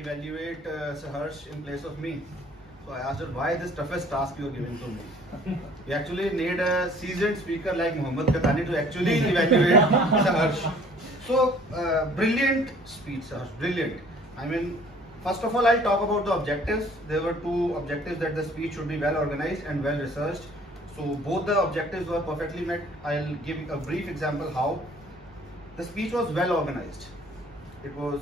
evaluate Saharsh in place of me. So I asked her, why this toughest task you are giving to me? You actually need a seasoned speaker like Mohammad Katani to actually evaluate Saharsh. So brilliant speech, Saharsh, brilliant. I mean, first of all, I'll talk about the objectives. There were two objectives, that the speech should be well organized and well researched. So both the objectives were perfectly met. I'll give a brief example how. The speech was well organized. It was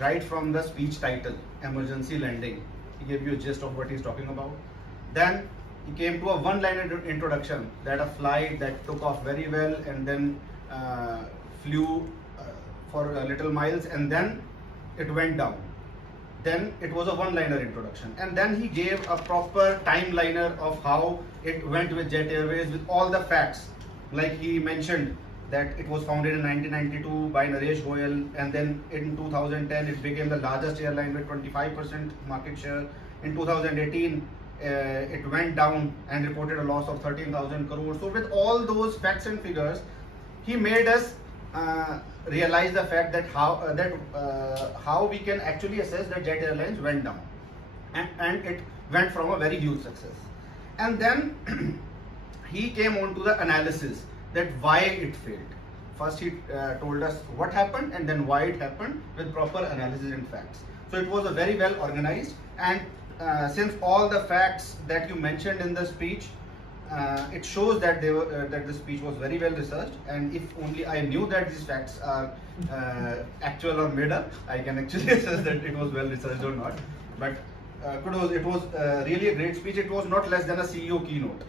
right from the speech title, emergency landing. He gave you a gist of what he's talking about. Then he came to a one-liner introduction, that a flight that took off very well and then flew for little miles and then it went down. Then it was a one-liner introduction, and then he gave a proper timeliner of how it went with Jet Airways with all the facts. Like he mentioned that it was founded in 1992 by Naresh Goyal, and then in 2010 it became the largest airline with 25% market share. In 2018 it went down and reported a loss of 13,000 crores. So with all those facts and figures, he made us realize the fact that how we can actually assess that Jet Airlines went down, and it went from a very huge success. And then he came on to the analysis, that why it failed. First he told us what happened and then why it happened with proper analysis and facts. So it was a very well organized, and since all the facts that you mentioned in the speech, it shows that that the speech was very well researched. And if only I knew that these facts are actual or made up, I can actually assess that it was well researched or not. But kudos, it was really a great speech. It was not less than a CEO keynote.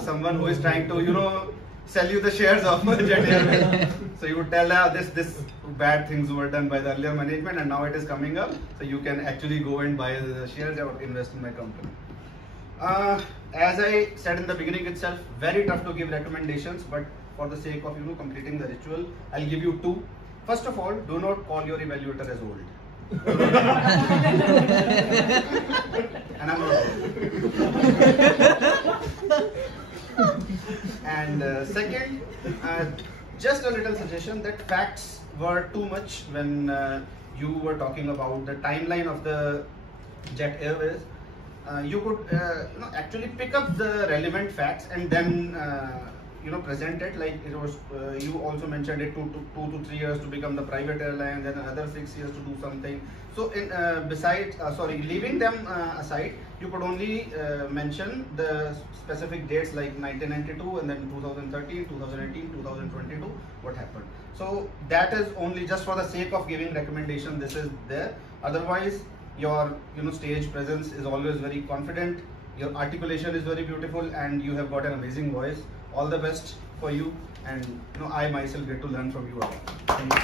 Someone who is trying to, sell you the shares of Jet Airways. So you would tell this bad things were done by the earlier management and now it is coming up. So you can actually go and buy the shares or invest in my company. As I said in the beginning itself, very tough to give recommendations, but for the sake of completing the ritual, I'll give you two. First of all, do not call your evaluator as old. And I'm not old. And second, just a little suggestion, that facts were too much when you were talking about the timeline of the Jet Airways. You could actually pick up the relevant facts and then present it. Like it was, you also mentioned it, 2 to 3 years to become the private airline, then another 6 years to do something. So leaving them aside, you could only mention the specific dates like 1992 and then 2013, 2018, 2022, what happened. So that is only just for the sake of giving recommendation. This is there. Otherwise, your stage presence is always very confident, your articulation is very beautiful, and you have got an amazing voice. All the best for you, and I myself get to learn from you all. Thank you.